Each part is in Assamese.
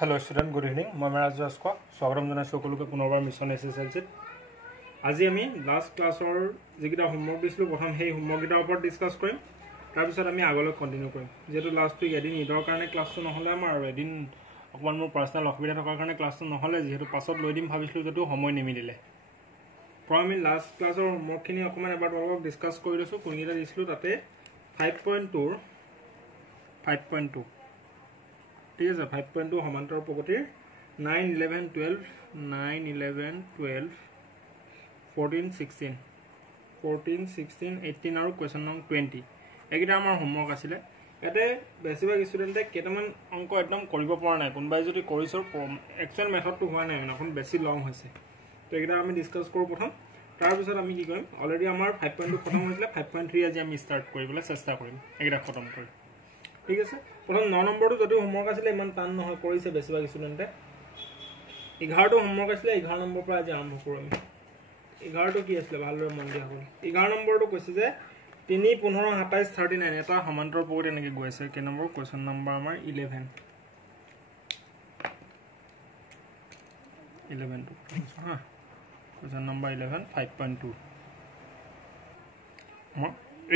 Hello student, good evening. I am Raju Asko. Swagatam janaisu সকলোকে পুনৰবাৰ মিছন এছএছএলসি আজি আমি লাষ্ট ক্লাছৰ যেকিটা হোমৱৰ্ক দিছিলো প্ৰথম সেই হোমৱৰ্ককেইটাৰ ওপৰত ডিসকাস কৰিম তাৰ পিছত আমি আগলৈ কন্টিনিউ কৰিম যেটো লাষ্ট উইক এদিন ইদৰ কাৰণে ক্লাছটো নহলে আমাৰ আৰু এদিন অকমান মোৰ পাৰ্সোনাল অসুবিধা থকাৰ কাৰণে ক্লাছটো নহলে যেহেতু পাছত লৈ দিম ভাবিছিলো যেটো সময় নিমিলিলে আমি লাষ্ট ক্লাছৰ হোমৱৰ্কখিনি অকমান এবাৰ অলপ ডিসকাস কৰি লৈছো কোনকেইটা দিছিলো তাতে 5.2 ঠিক আছে 5.2 সমান্তৰাল প্ৰগতিৰ 9 11 12 9 11 12 14 16 18 আৰু কোৱেশ্চন নং 20 একিটা আমাৰ হোমৱৰ্ক আছিল এতে বেছিভাগ ষ্টুডেন্টে কেটামান অংক একদম কৰিব পৰা নাই কোনবাই যদি কৰিছৰ একচুৱেল মেথডটো হোৱা নাই মানে এখন বেছি লং হৈছে তো একিটা আমি ডিসকাস কৰো প্ৰথম তাৰ পিছত আমি কি কৰিম অলৰেডি আমাৰ 5.2 খতম হৈছিল 5.3 আজি আমি স্টাৰ্ট কৰিবলৈ চেষ্টা কৰিম একিটা খতম কৰি ঠিক আছে প্ৰথম 9 নম্বৰটো যদি হোমৱৰ্ক আছিল ইমান টান নহয় কৰিছে বেছিভাগ ষ্টুডেন্টে 11টো হোমৱৰ্ক আছিল 11 নম্বৰ পৰা আজি আৰম্ভ কৰো আমি 11টো কি আছিল ভালদৰে মন দিয়া হ'ল 11 নম্বৰটো কৈছে যে 3 15 27 39 এটা সমান্তৰাল প্ৰগতি এনেকৈ গৈ আছে কে নম্বৰ কোৱেশ্চন নম্বৰ আমাৰ 11 টো হা কোৱেশ্চন নম্বৰ 11 5.2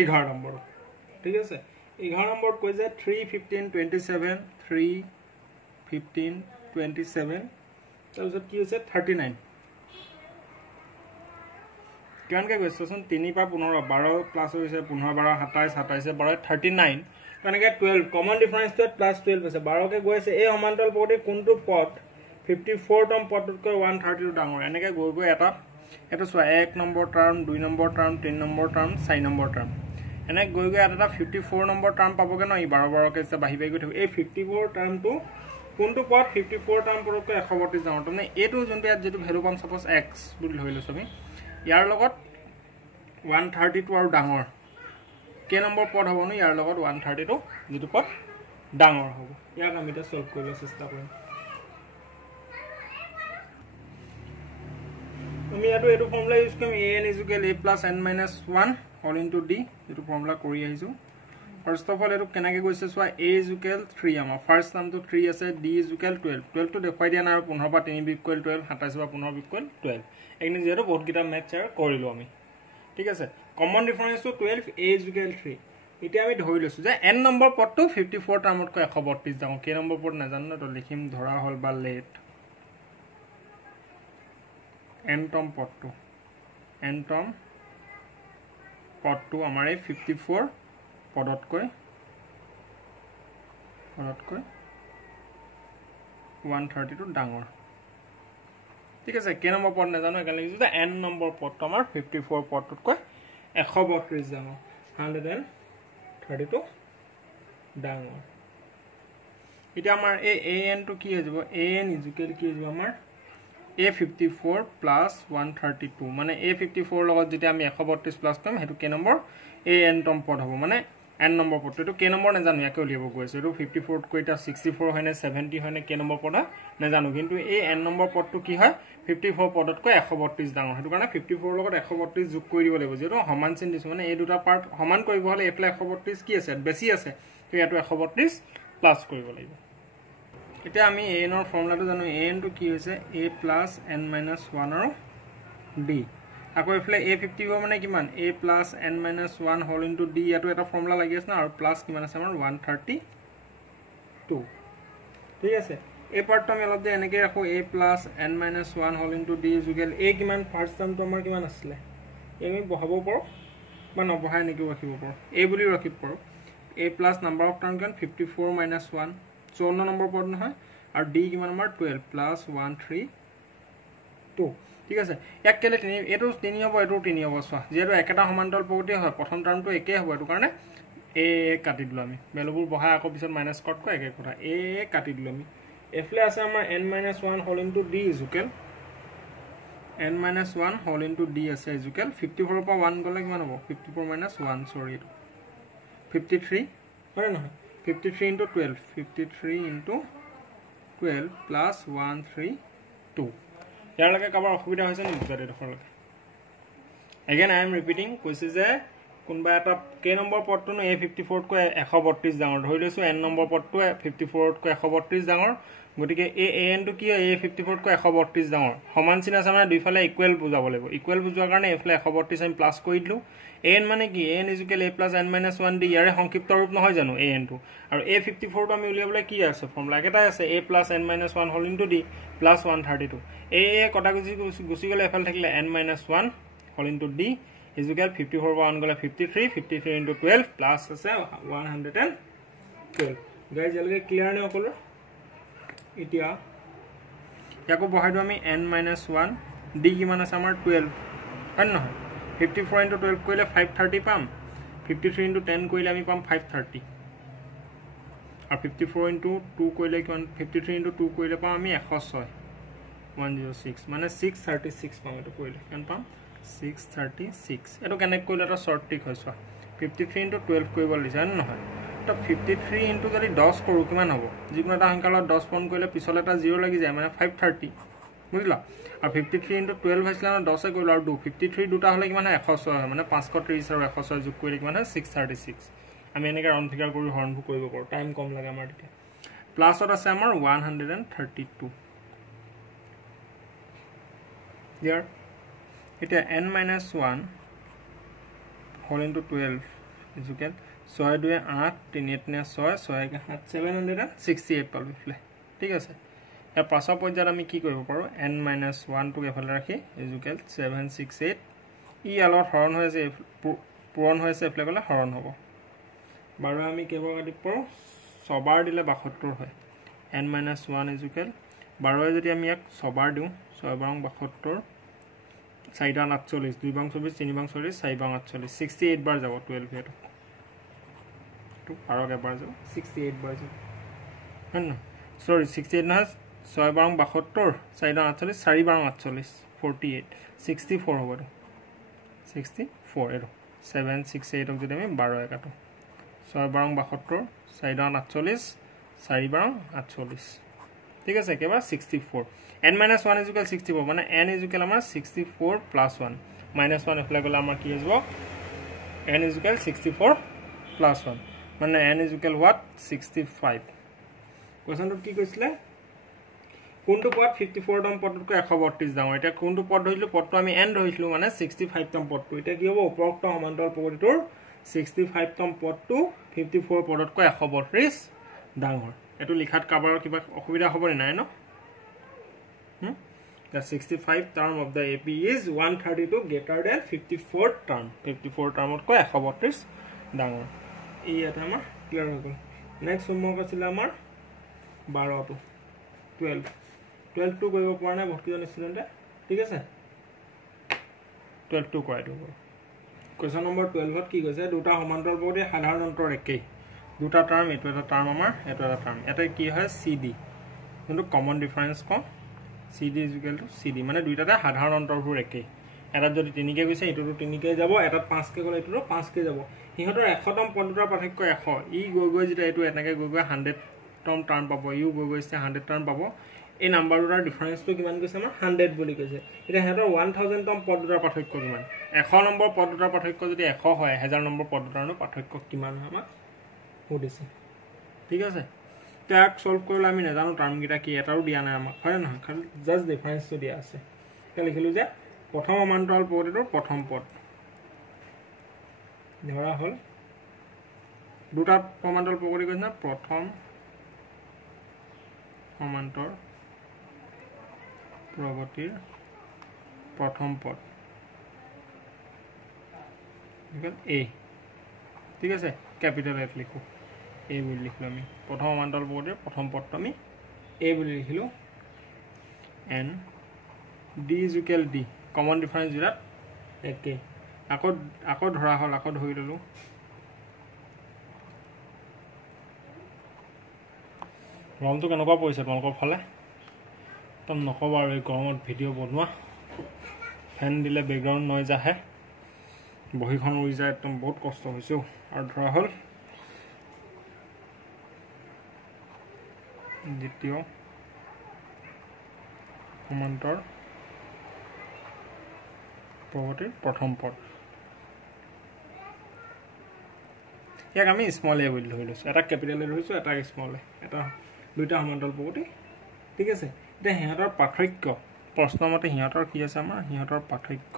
11 নম্বৰ ঠিক আছে 11 নম্বৰ কৈ যে 3 15 27 3 15 27 তাৰপিছত কি হৈছে 39 কিমানকে গৈছচোন 3 পা 15 12 প্লাস হৈছে 15 12 27 27 12 39 তেনেকে 12 কমন ডিফাৰেন্স টো প্লাস 12 হৈছে 12 কে গৈছে এই সমান্তৰাল প্ৰগতি কোনটো পথ 54 তম পথতকৈ 132 ডাঙৰ এনেকে গৈ গৈ এটা চোৱা 1 number term 2 number term 3 number term 4 number term এনে গৈ গৈ এটা 54 নম্বৰ টাৰ্ম পাবগে ন ই 12 12 কে বাহি বাহি গৈ থাকিব এই 54 টাৰ্মটো কোনটো পথ 54 টাৰ্ম পৰকৈ 132 ডাঙৰ মানে এটো যোনটো ইয়াত যেটো ভ্যালু পাম সাপোজ x বুলি ধৰিলো সবি ইয়াৰ লগত 132 আৰু ডাঙৰ কে নম্বৰ পদ হ'ব ন ইয়াৰ লগত 132 যেটো পদ ডাঙৰ হ'ব ইয়াক আমি এটা সলভ কৰিবলৈ চেষ্টা কৰিম আমি ইয়াটো এটো ফৰ্মুলা ইউজ কৰিম an = a + n - 1 all into d যেটো ফৰ্মুলা কৰি আহিছো ফাৰ্স্ট অফ অল এটো কেনেকৈ গৈছে সোৱা a = 3 আমাৰ ফাৰ্স্ট নামটো 3 আছে d = 12 12 টো দেখুৱাই দিয়া না আৰু 15 পা 3 = 12 27 পা 15 = 12 এখিনি যেটো বহুত গিটা ম্যাথ চাৰ কৰিলো আমি ঠিক আছে কমন ডিফাৰেন্স টো 12 a = 3 এতিয়া আমি ধৰি লৈছো যে n নম্বৰ পদটো 54 টাৰ্মতকৈ 132 ডাঙৰ কে নম্বৰ পদ নাজানো তো লিখিম ধৰা হল বা লেট n তম পদটো আমাৰ এই 54 পদতকৈ 132 ডাঙৰ ঠিক আছে কে নম্বৰ পদ নাজানো একাল লিখিছো যে n নম্বৰ পদটো আমাৰ 54 পদতকৈ 132 ডাঙৰ 132 ডাঙৰ এটা আমাৰ এই an টো কি হৈ যাব an = কি হৈ যাব আমাৰ a54 + 132 মানে a54 লগত যেতিয়া আমি 132 প্লাস কৰিম হেতু কে নম্বৰ an তম পদ হ'ব মানে n নম্বৰ পদ এটো কে নম্বৰ নাজানো ইয়াকে উলিয়াব গৈছে এটো 54 কৈ এটা 64 হয় নে 70 হয় নে কে নম্বৰ পদ নাজানো কিন্তু এই n নম্বৰ পদটো কি হয় 54 পদতকৈ 132 ডাঙৰ হেতু কাৰণে 54 লগত 132 যোগ কৰি দিব লাগিব যেটো সমান চিন দিছো মানে এই দুটা পাৰ্ট সমান কৰিব হলে এফলে 132 কি আছে বেছি আছে তো ইয়াটো 132 প্লাস কৰিব লাগিব এতিয়া আমি an ৰ ফৰ্মুলাটো জানো an টো কি হৈছে a + n - 1 আৰু d আকৌ এফলে a54 মানে কিমান a + n - 1 whole into d ইয়াটো এটা ফৰ্মুলা লাগি আছে না আৰু প্লাস কিমান আছে আমাৰ 132 ঠিক আছে এই পাৰ্টটো আমি অলপ যে এনেকৈ ৰাখো a + n - 1 whole into d equal a কিমান ফাৰ্স্ট টাৰ্মটো আমাৰ কিমান আছিল আমি বহাব পাৰো বা নবহাই নেকি ৰাখিব পাৰো a বুলি ৰাখিব পাৰো a + নাম্বাৰ অফ টাৰ্ম কিমান 54 - 1 54 নম্বৰ পদ নহয় আৰু d কিমান আমাৰ 12 + 132 ঠিক আছে এক কেলে এটো 3 হ'ব এটো 3 হ'ব সোৱা যেটো একটা সমান্তৰাল প্ৰগতি হয় প্ৰথম টাৰ্মটো একে হ'ব এটো কাৰণে a কাটি দিলো আমি ভ্যালুবোৰ বহাই আকৌ পিছত মাইনাস কট কৈ একে কথা a কাটি দিলো আমি এফলে আছে আমাৰ n - 1 whole into d equal n - 1 whole into d আছে ইকুৱেল 54 পৰা 1 গলে কিমান হ'ব 54 - 1 সৰি 53 হয় নহয় 53 into 12 53 into 12 plus 132 ইয়াৰ লগে কাবাৰ অসুবিধা হৈছে নি বুজাতে দেখৰ লগে again I am repeating কৈছে যে কোনবা এটা k নম্বৰ পদটো a54 কৈ 132 ডাঙৰ ধৰি লৈছো n নম্বৰ পদটো 54 কৈ 132 ডাঙৰ গতিকে an টো কি a54 কৈ 132 ডাঙৰ সমান চিন আছে মানে দুইফালে ইকুৱেল বুজাব লাগিব ইকুৱেল বুজোৱাৰ কাৰণে এফালে 132 আমি প্লাস কৰি দিলো an মানে কি an = a + n - 1 d ইয়াৰে সংক্ষিপ্ত ৰূপ নহয় জানো an টো আৰু a54 টো আমি উলিয়াবলৈ কি আছে ফৰ্মুলা এটাই আছে a + n - 1 whole into d + 132 a কটা গুচি গলে এফালে থাকিলে n - 1 whole into d is equal 54 by 1 gole 53 53 into 12 plus আছে 112 guys jalge clear ne okolo itia yako bahaidu ami n - 1 d kiman ase amar 12 হয় না 54 into 12 koile 530 pam 53 into 10 koile ami pam 530 আর 54 into 2 koile kiman 53 into 2 koile pam ami 106 106 মানে 636 pam eto koile kan pam 636 এটো কানেক্ট কৰিলে এটা শৰ্ট ট্ৰিক হৈছে 53 into 12 কৰিব লিছা নহয় তো 53 into যদি 10 কৰো কিমান হ'ব যিকোনো এটা সংখ্যাৰ 10 পূৰণ কৰিলে পিছলে এটা 0 লাগি যায় মানে 530 বুজিলা আৰু 53 into 12 হৈছিল না 10 এ কৰিলে আৰু 253 দুটা হলে কিমান হয় 106 হয় মানে 530 আৰু 106 যোগ কৰিলে কিমান হয় 636 আমি এনেকৈ ৰাউণ্ড ফিগাৰ কৰি হৰণটো কৰিব পাৰো টাইম কম লাগে আমাৰ তেতিয়া প্লাছত আছে আমাৰ 132 ইয়াৰ এটা n - 1 whole into 12 is equal 6 2 8 3 8 6 6 7 768 পালো ফলে ঠিক আছে এর পাঁচৰ পৰ্যায়ত আমি কি কৰিব পাৰো n - 1 টো এফালে ৰাখি is equal 768 ই আলত হৰণ হৈছে পূৰণ হৈছে এফালে গলে হৰণ হ'ব বাৰু আমি কেৱল কাটি পাৰো ছবাৰ দিলে 72 হয় n - 1 is equal 12 যদি আমি এক ছবাৰ দিও 6 বাৰ 72 4 বাং 48 2 বাং 24 3 বাং 40 4 বাং 48 68 বাৰ যাব 12 এটো তো পাৰক এবাৰ যাব 68 বাৰ যাব হন সৰি 68 না 6 বাং 72 4 বাং 48 4 বাং 48 48 64 হ'ব 64 এটো 768 ক যদি আমি 12 কাটো 6 বাং 72 4 বাং 48 4 বাং 48 ঠিক আছে কেবা 64 n - 1 is equal 64 মানে n is equal আমাৰ 64 plus 1 minus 1 এফালে গলে আমাৰ কি হ'ব n is equal 64 plus 1 মানে n is equal what 65 কোৱেশ্চনটো কি কৈছিলে কোনটো পদ 54 তম পদতকৈ 132 ডাঙৰ এটা কোনটো পদ ধৰিলো পদটো আমি n ধৰিছিলো মানে 65 তম পদটো এটা কি হ'ব উপৰোক্ত সমান্তৰাল প্ৰকৃতিৰ 65 তম পদটো 54 পদতকৈ 132 ডাঙৰ এটো লিখাত কাবাৰ কিবা অসুবিধা হ'ব নাই ন The 65 term of the AP is 132 greater than 54 term. 54 term of 132 ডাঙৰ এই এটা আমাৰ ক্লিয়াৰ হৈ গ'ল নেক্সট হোমৱৰ্ক আছিল আমাৰ 12 টো 12 টো কৰিব পৰা নাই ভৰ্তিজন ষ্টুডেণ্টে ঠিক আছে 12 টো কৰাই দিব কোৱেশ্চন নম্বৰ 12 ত কি কৈছে দুটা সমান্তৰাল প্ৰকৃতিৰ সাধাৰণ অন্তৰ একেই দুটা টাৰ্ম এটো এটা টাৰ্ম আমাৰ এটো এটা টাৰ্ম এটা কি হয় CD কিন্তু common difference com CD is equal to CD মানে দুইটাতে সাধাৰণ অন্তৰবোৰ একেই এটাত যদি 3 কে গৈছে এটোটো 3 কে যাব এটাত 5 কে গলে এটোটো 5 কে যাব ইহতৰ 100 তম পদটোৰ পাৰ্থক্য 100 ই গৈ যেটা এটো এনেকে গৈ 100 তম টাৰ্ম পাব ইউ গৈছে 100 টাৰ্ম পাব এই নাম্বাৰ দুটাৰ ডিফাৰেন্সটো কিমান কৈছে আমাৰ 100 বুলি কৈছে এটা হেতৰ 1000 তম পদটোৰ পাৰ্থক্য কিমান 100 নম্বৰ পদটোৰ পাৰ্থক্য যদি 100 হয় 1000 নম্বৰ পদটোৰ পাৰ্থক্য কিমান হয় আমাক সুধিছে ঠিক আছে ট্যাগ সলভ কৰিলে আমি নাজানো টার্ম গিটা কি এটাও দিয়া নাই আমাক হয় না খালি জাস্ট ডিফারেন্সটো দিয়া আছে এটা লিখিলো যে প্ৰথম সমান্তৰাল প্ৰকৃতিৰ প্ৰথম পদ ধৰা হল দুটা সমান্তৰাল প্ৰকৃতি কৈছে না প্ৰথম সমান্তৰ প্ৰকৃতিৰ প্ৰথম পদ এ ঠিক আছে ক্যাপিটাল এফ লিখো A বুলি লিখলো আমি প্ৰথম সমান্তৰাল প্ৰকৃতিৰ প্ৰথম পদটো আমি A বুলি লিখিলো n d is equal d common difference যেটা একে আকৌ ধৰা হল আকৌ ধৰি ললো গৰমটো কেনেকুৱা পৰিছে তোমালোকৰ ফালে তম নকবা আৰু এই গৰমত ভিডিঅ' বনোৱা ফেন দিলে বেকগ্ৰাউণ্ড নইজ আহে বহিখন উৰি যায় একদম বহুত কষ্ট হৈছে আৰু ধৰা হল দ্বিতীয় সমান্তৰ প্ৰকৃতিৰ প্ৰথম পদ ইয়াক আমি স্মল এ বুলি ধৰি লৈছোঁ, এটা কেপিটেল এ ধৰিছোঁ, এটা স্মল এ, এটা দুইটা সমান্তৰাল প্ৰকৃতি। ঠিক আছে, এতিয়া সিহঁতৰ পাৰ্থক্য প্ৰশ্নমতে সিহঁতৰ কি আছে আমাৰ সিহঁতৰ পাৰ্থক্য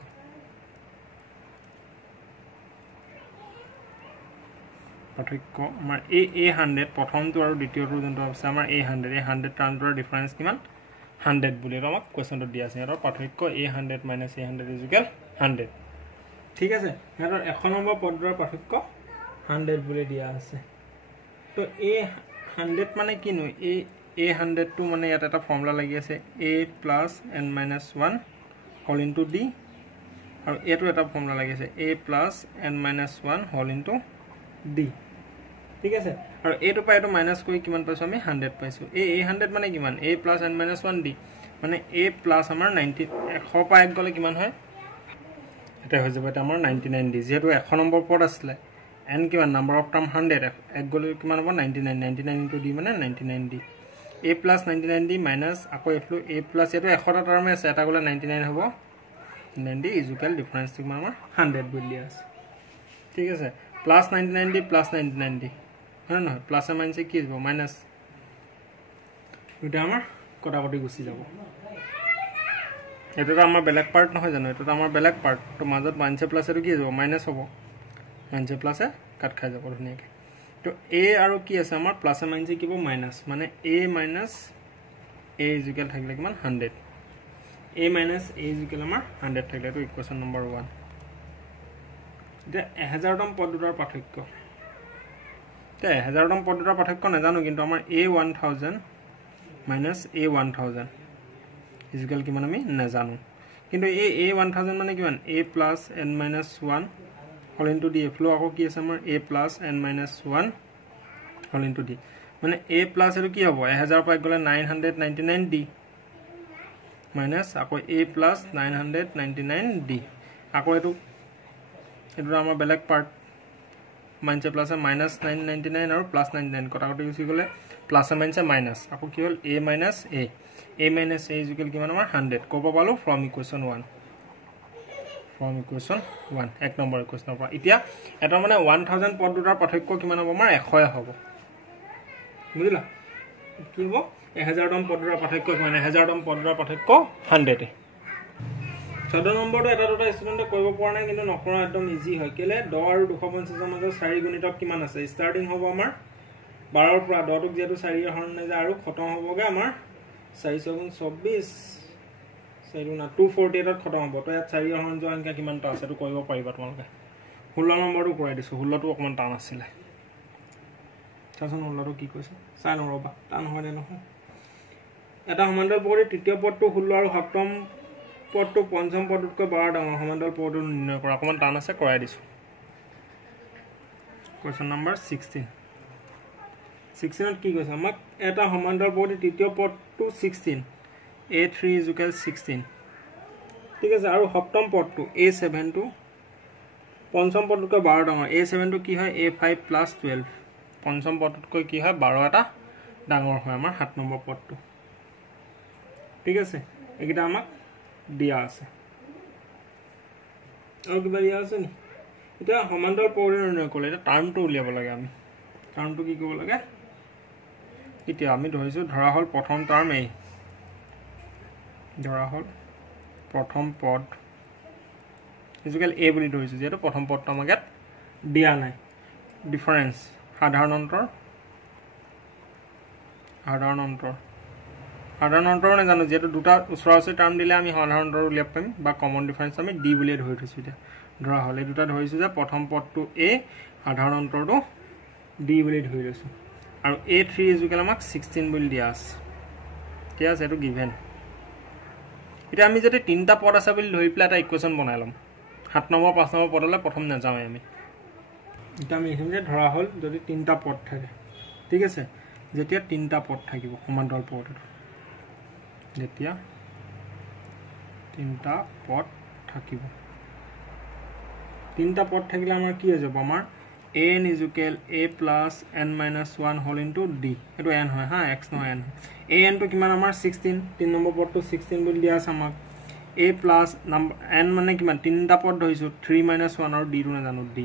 আমাৰ A100 প্ৰথমটো আৰু দ্বিতীয়টো যোনটো আছে আমাৰ A100 টাৰ্মটোৰ ডিফাৰেঞ্চ কিমান 100 বুলি এইটো আমাক কুৱেশ্যনটো দিয়া আছে। সিহঁতৰ পাৰ্থক্য A100 - A100 = 100। ঠিক আছে, সিহঁতৰ 1 নম্বৰ পদটোৰ পাৰ্থক্য 100 বুলি দিয়া আছে। তো A100 মানে কিনো A100টো মানে ইয়াত এটা ফৰ্মুলা লাগি আছে A + n - 1 whole into d, আৰু এইটো এটা ফৰ্মুলা লাগি আছে A + n - 1 whole into d। ঠিক আছে, আৰু এইটো পাই এইটো মাইনাছ কৰি কিমান পাইছোঁ আমি 100 পাইছোঁ। A100 মানে কিমান A + n - 1 d, মানে A প্লাছ আমাৰ 90 100 পৰা 1 গ'লে কিমান হয়, এটা হৈ যাব এটা আমাৰ 99 d। যেহেতু 100 নম্বৰ পদ আছিলে n কিমান নাম্বাৰ অফ টাৰ্ম 100, 1 গ'লে কিমান হ'ব 99, 99 ইনটু d মানে 99 d। A + 99 d মাইনাছ আকৌ এইটো A প্লাছ এইটো 100টা টাৰ্মে আছে, এটা গ'লে 99 হ'ব 99 d = ডিফাৰেঞ্চটো কিমান আমাৰ 100 বুলি দিয়া আছে। ঠিক আছে, প্লাছ 99 d প্লাছ 99 d হয় নহয়, প্লাছে মাইনাছে কি হ'ব মাইনাছ, দুটা আমাৰ কটাকটি গুচি যাব। এইটোতো আমাৰ বেলেগ পাৰ্ট নহয় জানো, এইটোতো আমাৰ বেলেগ পাৰ্ট, তো মাজত মাইনাছে প্লাছ এইটো কি যাব মাইনাছ হ'ব, মাইনাছে প্লাছে কাট খাই যাব ধুনীয়াকৈ। তো A আৰু কি আছে আমাৰ প্লাছে মাইনাছে কি হ'ব মাইনাছ, মানে A - A = থাকিলে কিমান 100, A - A = আমাৰ 100 থাকিলে, এইটো ইকুৱেশ্যন নম্বৰ 1। এতিয়া 1000তম পদ দুটাৰ পাৰ্থক্য, এতিয়া 1000তম পদ দুটাৰ পাৰ্থক্য নাজানো, কিন্তু আমাৰ A1000 - A1000 = কিমান আমি নাজানো, কিন্তু A1000 মানে কিমান A + n - 1 whole into d, এফালেও আকৌ কি আছে আমাৰ A + n - 1 whole into d, মানে A প্লাছ এইটো কি হ'ব 1000 পৰা গ'লে 999 d মাইনাছ আকৌ A + 999 d, আকৌ এইটো আমাৰ বেলেগ পাৰ্ট মাইনাছে প্লাছে মাইনাছ 999 আৰু প্লাছ 99 কটাকটি গুচি গ'লে প্লাছে মাইনাছে মাইনাছ, আকৌ কি হ'ল A - A = কিমান আমাৰ 100। ক'ৰ পৰা পালোঁ ফ্ৰম ইকুৱেশ্যন 1, ফ্ৰম ইকুৱেশ্যন 1 1 নম্বৰ ইকুৱেশ্যনৰ পৰা। এতিয়া এটা মানে 1000 পদ দুটাৰ পাৰ্থক্য কিমান হ'ব আমাৰ 100 হ'ব, বুজিলা কি হ'ব 1000তম পদ দুটাৰ পাৰ্থক্য কিমান 1000তম পদ দুটাৰ পাৰ্থক্য 100। 14 নম্বৰটো এটা দুটা ষ্টুডেণ্টে কৰিব পৰা নাই, কিন্তু নকৰা একদম ইজি হয়, কেলে 10 আৰু 250ৰ মাজত 4 গুণিতক কিমান আছে, ষ্টাৰ্টিং হ'ব আমাৰ 12ৰ পৰা, 10টোক যিহেতু 4ৰ হৰণ নাযায় আৰু খতম হ'বগৈ আমাৰ 4 × 24 248ত খতম হ'ব। তো ইয়াত 4ৰ হৰণ যোৱা সংখ্যা কিমানটা আছে এইটো কৰিব পাৰিবা তোমালোকে। 16 নম্বৰটো কৰাই দিছোঁ, 16টো অকণমান টান আছিলে, চাচোন 16টো কি কৈছে চাই লওঁ ৰ'বা, টান হয় নে নহয়। এটা সমান্তৰাল প্ৰকৃতিৰ তৃতীয় পদটো 16 আৰু সপ্তম পদটো পঞ্চম পদতকৈ 12 ডাঙৰ, সমান্তৰাল পদটো নিৰ্ণয় কৰা। অকণমান টান আছে, কৰাই দিছোঁ। কুৱেশ্যন নম্বৰ 16ত কি কৈছে আমাক, এটা সমান্তৰাল প্ৰকৃতিৰ তৃতীয় পদটো 16, A3 = 16। ঠিক আছে, আৰু সপ্তম পদটো A7টো পঞ্চম পদতকৈ 12 ডাঙৰ, A7টো কি হয় A5 + 12, পঞ্চম পদতকৈ কি হয় 12 এটা ডাঙৰ হয় আমাৰ 7 নম্বৰ পদটো। ঠিক আছে, এইকেইটা আমাক দিয়া আছে, আৰু কিবা দিয়া আছে নি। এতিয়া সমান্তৰাল প্ৰকৃতি নিৰ্ণয় কৰিলে এতিয়া টাৰ্মটো উলিয়াব লাগে, আমি টাৰ্মটো কি কৰিব লাগে, এতিয়া আমি ধৰা হ'ল প্ৰথম টাৰ্ম A, ধৰা হ'ল প্ৰথম পদ A বুলি ধৰিছোঁ, যিহেতু প্ৰথম পদটো আমাক ইয়াত দিয়া নাই। ডিফাৰেঞ্চ সাধাৰণ অন্তৰ নাজানো, যিহেতু দুটা ওচৰা ওচৰি টাৰ্ম দিলে আমি সাধাৰণ অন্তৰ উলিয়াব পাৰিম, বা কমন ডিফাৰেঞ্চ আমি D বুলিয়ে ধৰি থৈছোঁ। এতিয়া ধৰা হ'ল এই দুটা ধৰিছোঁ যে প্ৰথম পদটো A, সাধাৰণ অন্তৰটো D বুলি ধৰি লৈছোঁ, আৰু A3 = আমাক 16 বুলি দিয়া আছে। ঠিক আছে, এইটো গিভেন। এতিয়া আমি যদি 3টা পদ আছে বুলি ধৰি পেলাই এটা ইকুৱেশ্যন বনাই ল'ম, 7 নম্বৰ 5 নম্বৰ পদলৈ প্ৰথম নাযাওঁৱে আমি। এতিয়া আমি এইখিনি ধৰা হ'ল যদি 3টা পদ থাকে, ঠিক আছে, যেতিয়া 3টা পদ থাকিব সমান্তৰাল পদটো, যেতিয়া 3টা পদ থাকিব, 3টা পদ থাকিলে আমাৰ কি হৈ যাব, আমাৰ an = A + n - 1 whole into d, এইটো n হয় হা, x নহয় n। anটো কিমান আমাৰ 16, 3 নম্বৰ পদটো 16 বুলি দিয়া আছে আমাক। A + n মানে কিমান 3টা পদ ধৰিছোঁ, 3 - 1 আৰু d টো নাজানো d,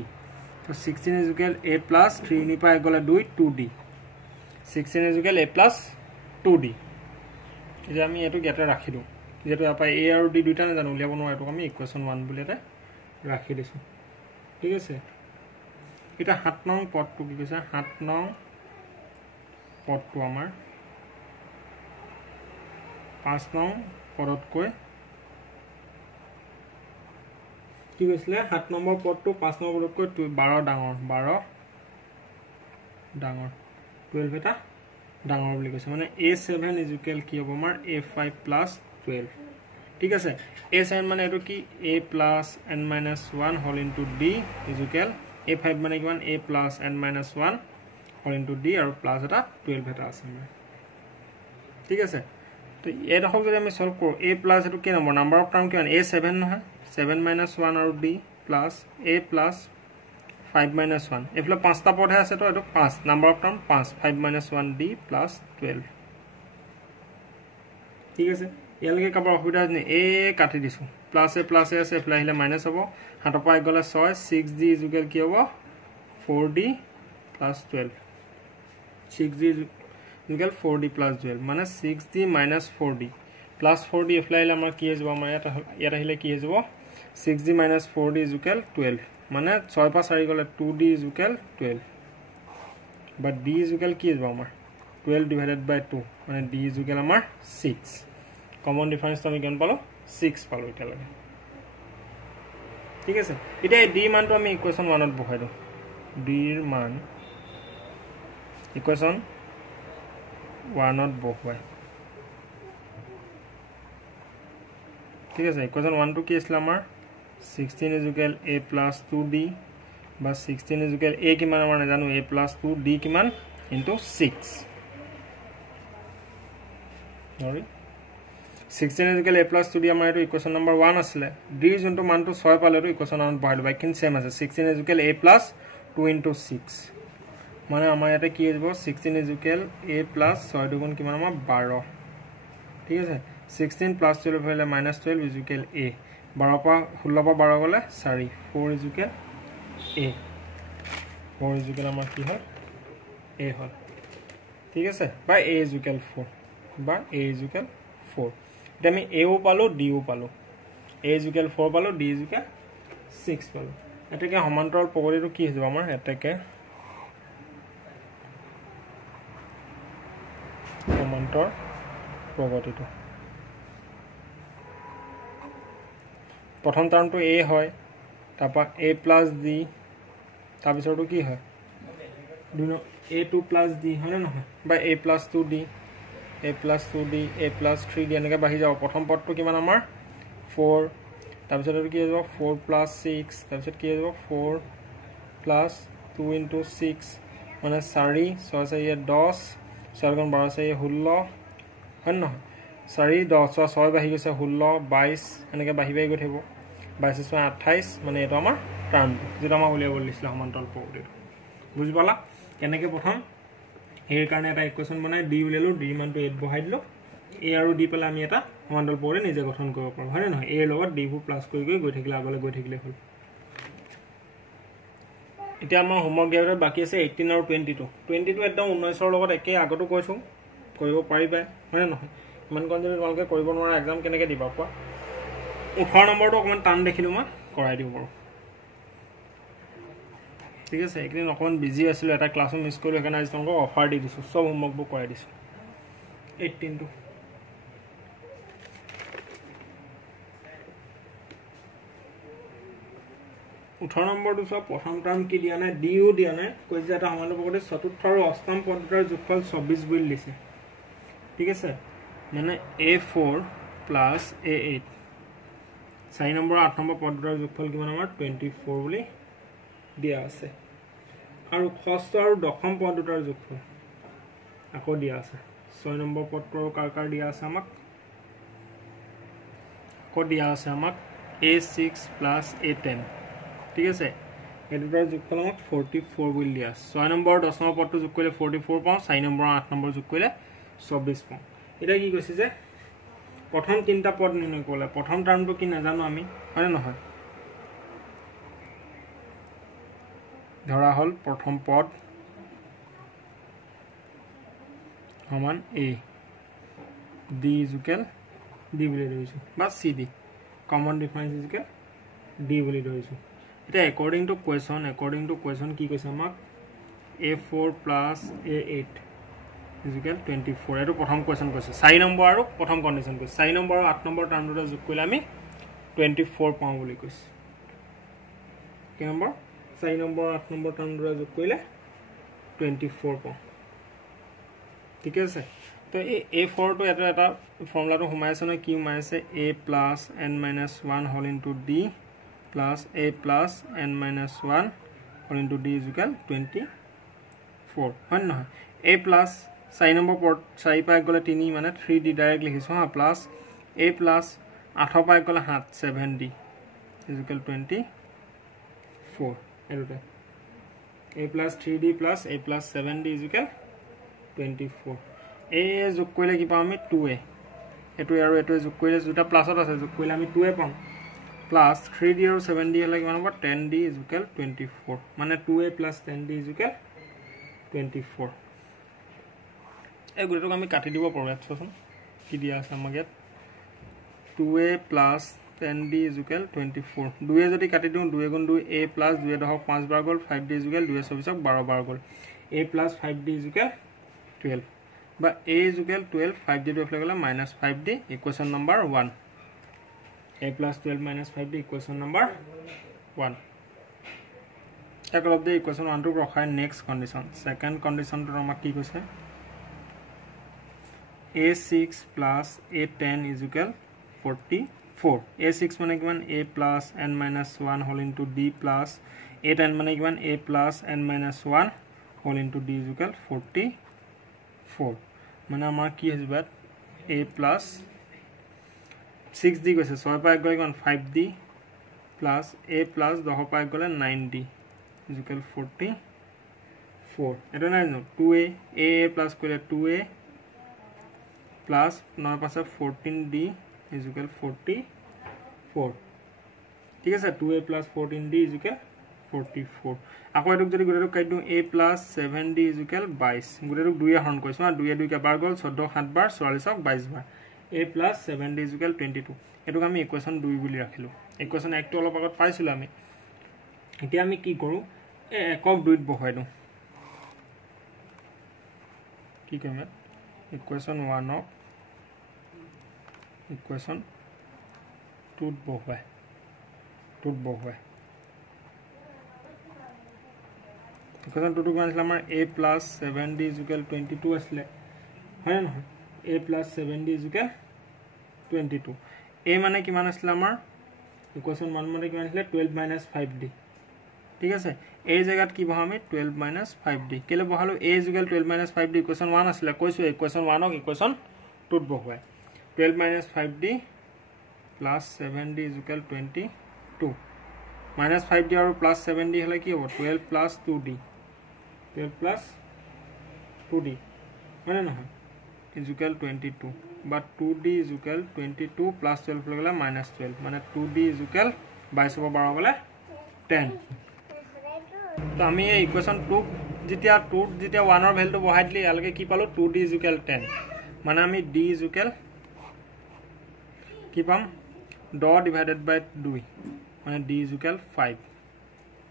তো 16 is equal a plus 3 নি পাই গলে 2 2d 16 is equal a plus 2d যে আমি এটো গেটে রাখি দিও যেটো আপা a আৰু d দুইটা না জানো উলিয়াব নোৱাৰো এটো আমি ইকুৱেশ্যন 1 বুলি এটা ৰাখি দিছো ঠিক আছে এটা 7 নং পদটো কি কৈছে 7 নং পদটো আমাৰ 5 নং পদতকৈ কি কৈছিলে 7 নম্বৰ পদটো 5 নম্বৰ পদতকৈ 12 ডাঙৰ 12 এটা ডাঙৰ বুলি কৈছে মানে a7 is equal কি হ'ব আমাৰ a5 plus 12 ঠিক আছে a7 মানে এটো কি a plus n minus 1 whole into d is equal a5 মানে কিমান a plus n minus 1 whole into d আৰু প্লাস এটা 12 এটা আছে মানে ঠিক আছে তো এটা হক যদি আমি সলভ কৰো a plus এটো কি নম্বৰ অফ টাৰ্ম কিমান a7 নহয় 7 minus 1 আৰু d plus a plus 5 minus 1 এফলে পাঁচটা পদ আছে তো এটো 5 number of term 5 5 minus 1 d plus 12 ঠিক আছে ইয়ালকে কাবৰ অসুবিধা নাই a কাটি দিছো প্লাস এ আছে এফলে আহিলে মাইনাস হ'ব হাতৰ পাই গলে 6 6d is equal কি হ'ব 4d plus 12 6d is equal 4d plus 12 মানে 6d minus 4d plus 4d এফলে আহিলে আমাৰ কি হ'ব আমাৰ ইয়াত আহিলে কি হ'ব 6d minus 4d is equal 12 মানে 6 পা 4 গলে 2d is equal 12 but d is equal কি হ'ব আমাৰ 12 divided by 2 মানে d is equal আমাৰ 6 কমন ডিফারেন্স আমি কেন পালো 6 পালো এটা লাগে ঠিক আছে এটা d মানটো আমি ইকুয়েশন 1 ত বহাই দিও d এর মান ইকুয়েশন 1 ত বহাই ঠিক আছে ইকুয়েশন 1 টো কি আছিল আমাৰ 16 is equal a plus 2d বা 16 is equal a কিমান আমাৰ জানো a plus 2d কিমান into 6 sorry 16 is equal a plus 2d আমাৰ এটো ইকুয়েশন নম্বৰ 1 আছিল d যোনটো মানটো 6 পালে এটো ইকুয়েশন 1 বহাইলো বাকি সেম আছে 16 is equal a plus 2 into 6 মানে আমাৰ এটা কি হ'ব 16 is equal a plus 6 দুগুণ কিমান আমাৰ 12 ঠিক আছে 16 plus 12 হলে -12 is equal a 12 পা 16 পা 12 গলে 4 4 is equal a 4 is equal আমাৰ কি হয় a হয় ঠিক আছে বা a is equal 4 বা a is equal 4 এটা আমি a ও পালো d ও পালো a is equal 4 পালো d is equal 6 পালো এটাকে সমান্তৰাল প্ৰগতিটো কি হ'ব আমাৰ এটাকে সমান্তৰাল প্ৰগতিটো প্ৰথম টাৰ্মটো a হয় তাপা a plus d তাৰপিছৰটো কি হয় দুনো a2 plus d হয় না নহয় বা a plus 2d a plus 2d a plus 3d এনেকৈ বাঢ়ি যাব প্ৰথম পদটো কিমান আমাৰ 4 তাৰপিছত আৰু কি হ'ব 4 plus 6 তাৰপিছত কি হ'ব 4 plus 2 into 6 মানে 4 6 4 10 4 গুণ 12 4 16 হয় নহয় 4 10 6 বাঢ়ি গৈছে 16 22 এনেকৈ বাঢ়ি বাঢ়ি গৈ থাকিব 22 28 মানে এটা আমাৰ টাৰ্ম যেটা আমাৰ উলিয়াব লিখছিল সমান্তৰাল প্ৰগতিটো বুজি পালা কেনেকৈ প্ৰথম এৰ কাৰণে এটা ইকুয়েশন বনাই d উলিয়ালো d মানটো 8 বহাই দিলো a আৰু d পেলা আমি এটা সমান্তৰাল প্ৰগতি নিজে গঠন কৰিব পাৰো হয় নহয় a লগত d ভু প্লাস কৰি গৈ থাকিলে আগলৈ গৈ থাকিলে হল এতিয়া আমাৰ হোমৱৰ্ক দিয়াৰ বাকি আছে 18 আৰু 22 একদম 19 ৰ লগত একে আগতো কৈছো কৰিব পাৰিবা হয় নহয় ইমান কোন যদি তোমালোকে কৰিব নোৱাৰা এক্সাম কেনেকৈ দিবা কোৱা 18 নম্বৰটো অকমান টান দেখিলো মই কৰাই দিও বাৰু ঠিক আছে একদিন অকমান বিজি আছিল এটা ক্লাসও মিস কৰিলো এখানে আজি তোমাক অফাৰ দি দিছো সব হোমৱৰ্ক বুক কৰাই দিছো 18 টো উঠৰ নম্বৰটো সব প্ৰথম টাৰ্ম কি দিয়া নাই ডিও দিয়া নাই কৈ যে এটা সমান্তৰাল প্ৰগতি চতুৰ্থ আৰু অষ্টম পদৰ যোগফল 24 বুলি লিখে ঠিক আছে মানে a4 plus a8 4 number 8 number পদৰ যোগফল কিমান আমাৰ 24 বুলি দিয়া আছে আৰু ষষ্ঠ আৰু দশম পদ দুটাৰ যোগফল আকৌ দিয়া আছে 6 নম্বৰ পদৰ কাৰকাৰ দিয়া আছে আমাক আকৌ দিয়া আছে আমাক a6 plus a10 ঠিক আছে এই দুটাৰ যোগফল আমাক 44 বুলি দিয়া আছে 6 নম্বৰ 10 নম্বৰ পদটো যোগ কৰিলে 44 পাওঁ 4 নম্বৰ 8 নম্বৰ যোগ কৰিলে 24 পাওঁ এটা কি কৈছে যে প্ৰথম তিনটা পদ নিৰ্ণয় কৰিলে প্ৰথম টাৰ্মটো কি নাজানো আমি হয় নহয় ধৰা হল প্ৰথম পদ সমান a d is equal d বুলি ধৰিছো বা c d common difference is equal d বুলি ধৰিছো এটা according to question কি কৈছে আমাক a4 plus a8 is equal 24 এটো প্ৰথম কোৱেশ্চন কৈছে 4 নম্বৰ আৰু প্ৰথম কন্ডিশন কৈছে 4 নম্বৰ আৰু 8 নম্বৰ টাৰ্ম দুটা যোগ কৰিলে আমি 24 পাওঁ বুলি কৈছে কি নম্বৰ 4 নম্বৰ 8 নম্বৰ টাৰ্ম দুটা যোগ কৰিলে 24 পাওঁ ঠিক আছে তো এই a4 তো এটা ফৰ্মুলাটো সোমাইছে ন কি সোমাইছে a plus n minus 1 whole into d plus a plus n minus 1 whole into d is equal 24 হয় নহয় a plus 4 নম্বৰ পদ 4 পাই গলে 3 মানে 3d ডাইৰেক্ট লিখিছো হা plus a plus 8 পাই গলে 7d is equal 24 এটোতে a plus 3d plus a plus 7d is equal 24 a যোগ কৰিলে কি পাম আমি 2a এটো আৰু এটো যোগ কৰিলে দুটা প্লাসত আছে যোগ কৰিলে আমি 2a পাম plus 3d আৰু 7d হলে কিমান হ'ব 10d is equal 24 মানে 2a plus 10d is equal 24 এই গুণটোক আমি কাটি দিব পাৰো একচোন কি দিয়া আছে আমাক ইয়াত 2a plus 10d is equal 24 2a যদি কাটি দিও 2 গুণ 2 a plus 2 দহক 5 bar goal 5d is equal 2 24ক 12 bar goal a plus 5d is equal 12 বা a is equal 12 5d to এফালে গলে -5d equation number 1 a plus 12 minus 5d equation number 1 একলব দে ইকুয়েশন 1 টু ৰখাই নেক্সট কন্ডিশন সেকেন্ড কন্ডিশন তো আমাক কি কৈছে a6 plus a10 is equal 44 a6 মানে কিমান a plus n minus 1 whole into d plus a10 মানে কিমান a plus n minus 1 whole into d is equal 44 মানে আমাৰ কি হ'ব a plus 6d কৈছে 6 পাই গলে কোন 5d plus a plus 10 পাই গলে 9d is equal 44 এটা নাই ন 2a a plus কৰিলে 2a plus 9 পাছে 14d is equal 44 ঠিক আছে 2a plus 14d is equal 44 আকৌ এটক যদি গুটেটো কাই দিও a plus 7d is equal 22 গুটেটো 2 এ হৰণ কৰিছো না 2 এ 2 কে বাৰ গল 14 7 বাৰ 44ক 22 বাৰ a plus 7d is equal 22 এটুক আমি ইকুয়েশন 2 বুলি ৰাখিলো ইকুয়েশন 1 টো অলপ আগত পাইছিল আমি এতিয়া আমি কি কৰো একক 2 ত বহাই দিও কি কমে ইকুয়েশন 1 অফ ইকুয়েশন 2 ত বহাই ইকুয়েশন 2 টো কোন আছিল আমাৰ a plus 7d is equal 22 আছিল হয় না a plus 7d is equal 22 a মানে কিমান আছিল আমাৰ ইকুয়েশন 1 মানে কিমান আছিল 12 minus 5d ঠিক আছে এই জায়গাত কি বহাম আমি 12 minus 5d কেলে বহালো a is equal 12 minus 5d equation 1 আছিল কৈছো ইকুয়েশন 1 ক ইকুয়েশন 2 ত বহাই 12 minus 5d plus 7d is equal 22 minus 5d আৰু plus 7d হলে কি হ'ব 12 plus 2d 12 plus 2d মানে নহয় is equal 22 but 2d is equal 22 plus 12 লগলে minus 12 মানে 2d is equal 22 over 12 গলে 10 তো আমি এই ইকুয়েশন 2 যেতিয়া 1 এর ভ্যালু বহাই দিলে ইয়ালকে কি পালো 2d is equal 10 মানে আমি d is equal কি পাম ড divided by 2 মানে d is equal 5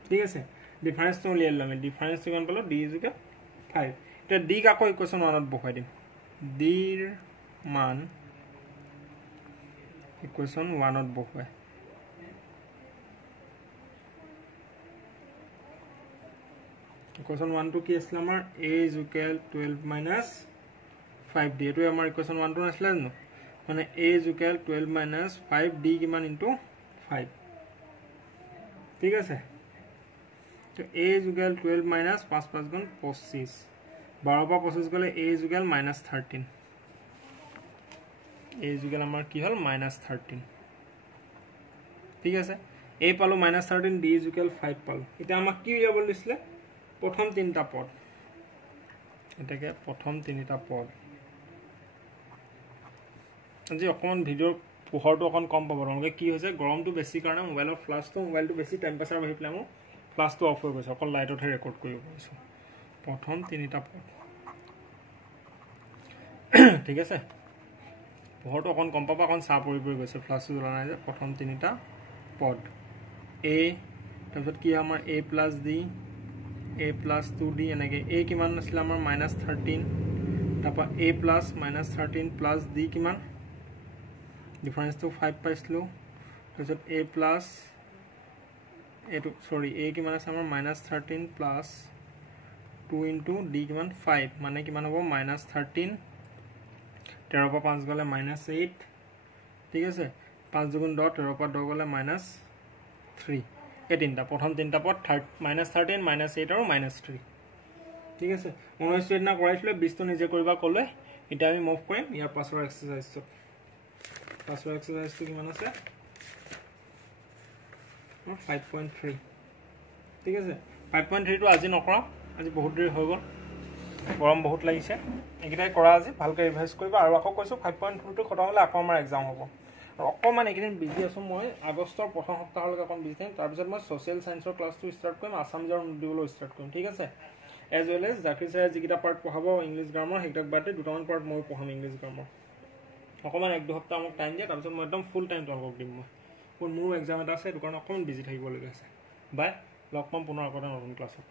ঠিক আছে ডিফারেন্স তো উলিয়াই লম ডিফারেন্স কিমান পালো d is equal 5 এটা d কাকো ইকুয়েশন 1 ত বহাই দিম d এর মান ইকুয়েশন 1 ত বহাই ইকুয়েশন 1 তো কি আছিল আমাৰ a is equal 12 minus 5d এটো আমাৰ ইকুয়েশন 1 তো আছিল ন মানে a is equal 12 minus 5d কিমান into 5 ঠিক আছে তো a is equal 12 minus 5 5 গুণ 25 12 পা 25 গলে a is equal minus 13 a is equal আমাৰ কি হল minus 13 ঠিক আছে a পালো minus 13 d is equal 5 পালো এটা আমাক কি উলিয়াব দিছিলে প্ৰথম তিনটা পদ এটাকে প্ৰথম তিনটা পদ আজি অকমান ভিডিওৰ পোহৰটো অকন কম পাব ৰঙে কি হৈছে গৰমটো বেছি কাৰণে মোবাইলৰ ফ্লাশটো মোবাইলটো বেছি টেম্পাৰেচাৰ বাঢ়ি প্লামো প্লাছটো অফ হৈ গৈছে অকল লাইটতহে ৰেকৰ্ড কৰিব পাৰিছোঁ প্ৰথম তিনিটা পদ ঠিক আছে পোহৰটো অকণ কম পাবা অকণ চাহ পৰি গৈছে ফ্লাছটো জ্বলা নাই যে প্ৰথম তিনিটা পদ এ তাৰপিছত কি আমাৰ A plus D A plus 2d এনেকৈ এ কিমান আছিলে আমাৰ -13 তাৰপৰা এ প্লাছ -13 প্লাছ ডি কিমান ডিফাৰেঞ্চটো 5 পাইছিলোঁ তাৰপিছত এ প্লাছ এইটো সৰি এ কিমান আছে আমাৰ -13 প্লাছ 2 ইনটু ডি কিমান 5 মানে কিমান হ'ব -13 13 পৰা 5 গ'লে -8 ঠিক আছে 5 দুগুণ 10 13 পৰা 10 গ'লে -3 এই তিনিটা প্ৰথম তিনিটা পদ -13 -8 আৰু -3 ঠিক আছে 19 দিনা কৰাইছিলোঁ 20টো নিজে কৰিবা ক'লে এতিয়া আমি মুভ কৰিম ইয়াৰ পাছৰ এক্সাৰচাইজটো পাছৰ এক্সাৰচাইজটো কিমান আছে 5.3 ঠিক আছে 5.3টো আজি নকৰা আজি বহুত দেৰি হৈ গ'ল গৰম বহুত লাগিছে এইকেইটাই কৰা আজি ভালকৈ ৰিভাইজ কৰিবা আৰু আকৌ কৈছোঁ 5.2টো খতম হ'লে আকৌ আমাৰ এক্সাম হ'ব আৰু অকণমান এইকেইদিন বিজি আছোঁ মই আগষ্টৰ প্ৰথম সপ্তাহলৈকে অকণ বিজি থাকিম তাৰপিছত মই ছ'চিয়েল ছায়েন্সৰ ক্লাছটো ষ্টাৰ্ট কৰিম আছামিজৰ দিবলৈ ষ্টাৰ্ট কৰিম ঠিক আছে এজ ৱেল এজ জাকিৰ ছাৰে যিকেইটা পাৰ্ট পঢ়াব ইংলিছ গ্ৰামাৰ সেইকেইটাক বাদে দুটামান পাৰ্ট মই পঢ়াম ইংলিছ গ্ৰামাৰ অকণমান 1-2 সপ্তাহ মোক টাইম দিয়ে তাৰপিছত মই একদম ফুল টাইম তেওঁলোকক দিম মই মোৰ এক্সাম এটা আছে সেইটো কাৰণে অকণমান বিজি থাকিবলগীয়া আছে বাই লগ পাম পুনৰ আগতে নতুন ক্লাছত